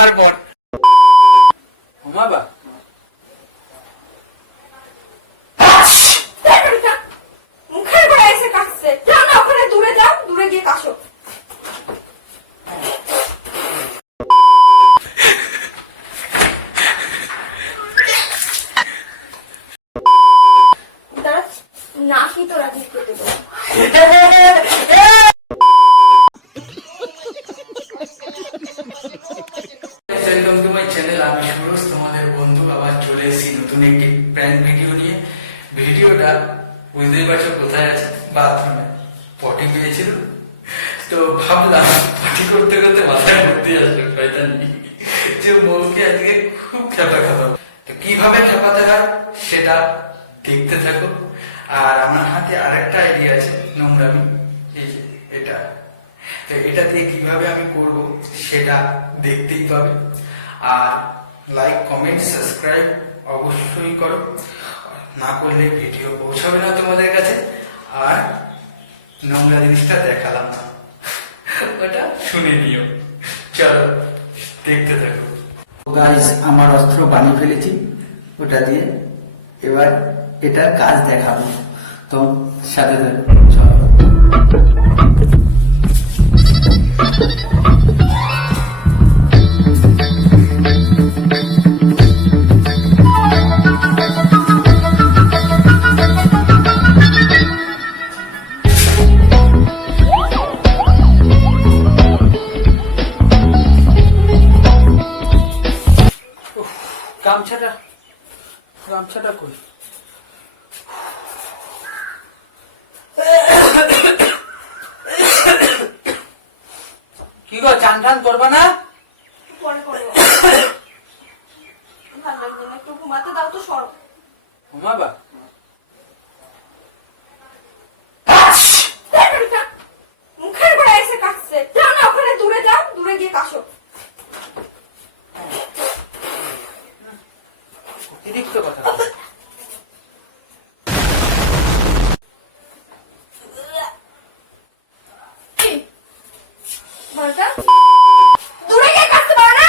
দেখার পর বাবা মুখের ঘরে এসে কাশছে। যাও না ওখানে দূরে যাও, দূরে গিয়ে কাশো। দাঁড়া, নাকি তোরা ঠিক করতে দেবো। Welcome to my channel. আমি সুরজ, তোমাদের বন্ধু। আবার চলে এসেছি নতুন একটি প্র্যাঙ্ক ভিডিও নিয়ে। ভিডিওটা বুঝতেই পারছো কোথায় আছে, বাথরুমে পটি পেয়েছিল। তো ভাবলাম পটি করতে করতে মাথায় বুদ্ধি আসলো শয়তানি যে মৌকে আজকে খুব খেপা খাবো। তো কিভাবে খেপাতে হয় সেটা দেখতে থাকো। আর আমার হাতে আরেকটা আইডিয়া আছে, নোংরামি, এই যে এটা। তো এটা দিয়ে কিভাবে আমি করব সেটা দেখতেই পাবে। আর লাইক, কমেন্ট, সাবস্ক্রাইব অবশ্যই করো, না করলে ভিডিও পৌঁছাবে না তোমাদের কাছে। আর নোংরা জিনিসটা দেখালাম না, ওটা শুনে নিও। চলো দেখতে থাকো। গাইস, আমার অস্ত্র বানিয়ে ফেলেছি ওটা দিয়ে। এবার এটার কাজ দেখাবো, তো সাথে থাকো। চলো। গামছাটা কই? কি গো, চান টান করবা না? পরে করবো। ভালো লাগছে না, একটু ঘুমাতে দাও তো। সর। ঘুমাবা? মুখের ঘরে এসে কাশছে। যাও না ওখানে দূরে যাও, দূরে গিয়ে কাশো। অতিরিক্ত কথা। দূরে গিয়ে কাশতে পারো না?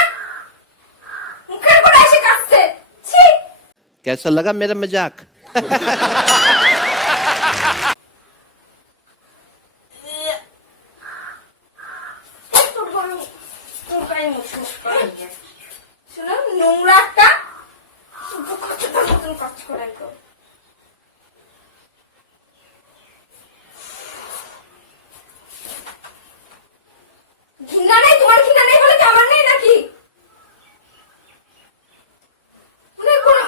মুখের ঘরে এসে কাশছে। ছি। कैसा लगा मेरा मजाक? শোনো, নোংরা একটা খচ্চটার মতন কাজ করে একদম। ঘৃণা নেই? তোমার ঘৃণা নেই বলে কি আমার নেই নাকি?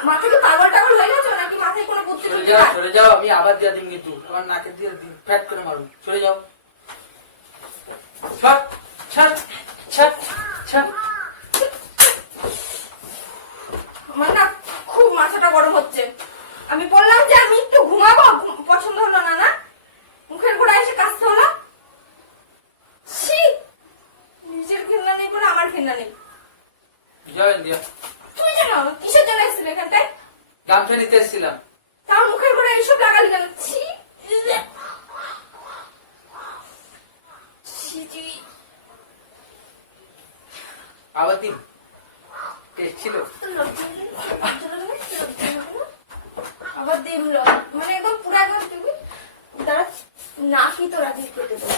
মাথায় কি পাগল টাগল হয়ে গেছো নাকি? মাথায় কোনো বুদ্ধি সরে টুদ্ধি যাও, নাই? সরে যাও। আমি আবার দিয়া দিন কিন্তু আমার নাকে দিয়ে ফ্যাট করে মারুন। সরে যাও। ছাট ছাট ছাট ছাট। আমার না খুব মাথাটা গরম হচ্ছে। আমি বললাম যে আমি একটু ঘুমাবো, পছন্দ হলো না। না, মুখের গোড়া এসে কাশতে হলো। ছি, নিজের ঘৃণা নেই বলে আমার ঘৃণা নেই। যাও ইন্ডিয়া। তুমি জানো কিসের জন্য এসেছিলে এখানটায়? গামছা নিতে এসেছিলাম। তার মুখের গোড়া এইসব লাগালি কেন? ছি ছি ছি। আবার দিন টেস্ট ছিল। আবার দিল মানে একদম পুরা একদম তুমি দাঁড়া, নাকি তোরা ঠিক করতে দেবো।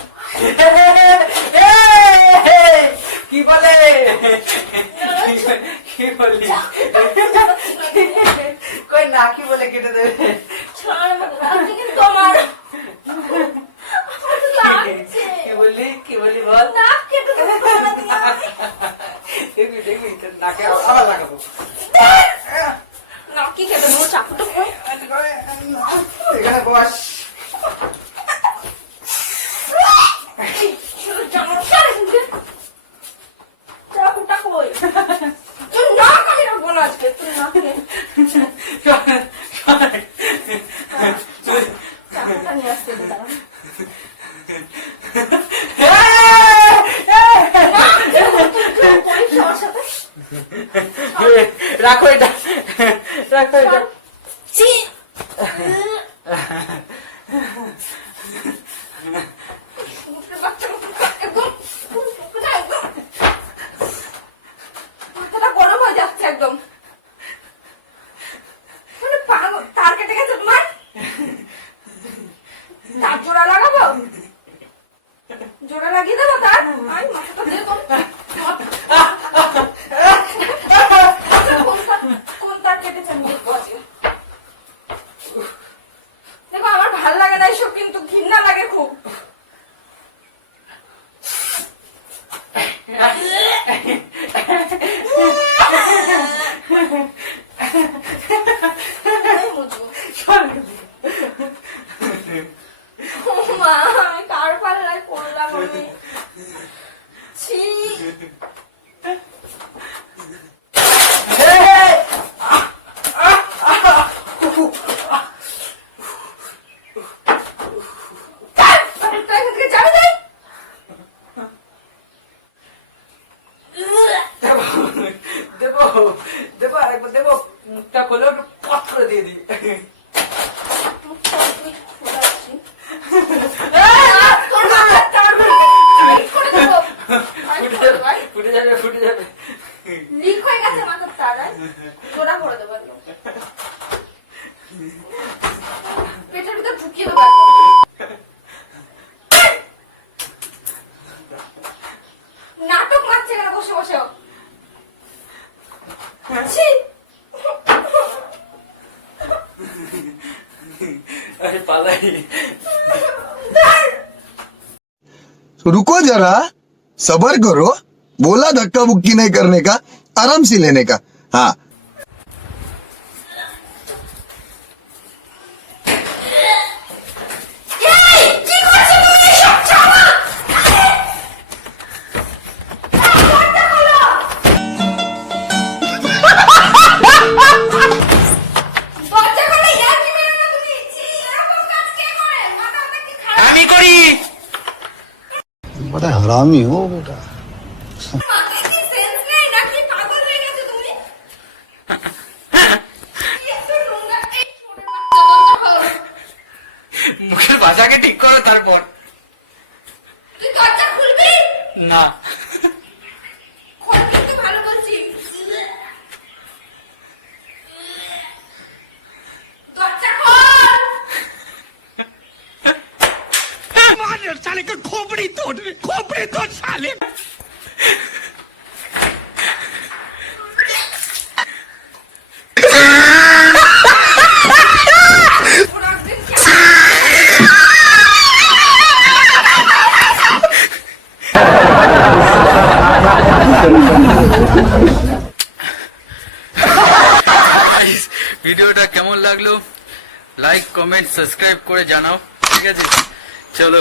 কি বলে কি বললি? কই না কি বলে কেটে দেবে? তোমার কি বললি কি বললি বল? নাক কেটে দেবো। দেখবি দেখবি তোর নাকে আবার লাগাবো। নাকি কেটে দেবো। চাকুটা কই? এখানে বস। চাকুটা কই? তোর নাক আমি রাখবো না আজকে। তোর নাকে চাকুটা নিয়ে আসতে দে। দাঁড়া, রাখো এটা, রাখো এটা। তার জোড়া লাগাবো, জোড়া লাগিয়ে দেবো তার। আমি মাথাটা দেবো কোন তার কেটেছে আমি দেখবো আজকে। দেখো আমার ভাল লাগে না এসব, কিন্তু ঘৃণা লাগে খুব। মা, আমি কার পাল্লায় পড়লাম আমি। ছি। দেবো দেবো আরেকবার দেবো, মুখটা খুলে একটু পথ করে দিয়ে দিই। ফুটে যাবে ফুটে যাবে। লিক হয়ে গেছে মাথার তার, জোড়া করে দেবো একদম। পেটের ভিতর ঢুকিয়ে দেবো একদম। নাটক মারছে কেন বসে বসে? ছি। अरे पाला ही। रुको जरा, सबर करो। बोला धक्का मुक्की नहीं करने का, आराम से लेने का। हाँ, দরজা খুলে ইয়ার্কি মেরো না তুমি। ছি, এরকম কাজ কে করে? মাথাটা কি খারাপ? আমি করি। बड़ा हरामी हो बेटा। মাথায় কি সেন্স নেই নাকি? পাগল হয়ে গেছো তুমি? কি এত নোংরা? এই ছোট বাচ্চা দরজা খোল। মুখের ভাষাকে ঠিক করো তারপর। তুই দরজা খুলবি? না খোল, কিন্তু ভালো বলছি। দরজা খোল। साले का खोपड़ी तोड़ साले। ওরা একদিন ভিডিওটা কেমন লাগলো লাইক কমেন্ট সাবস্ক্রাইব করে জানাও, ঠিক আছে? চলো।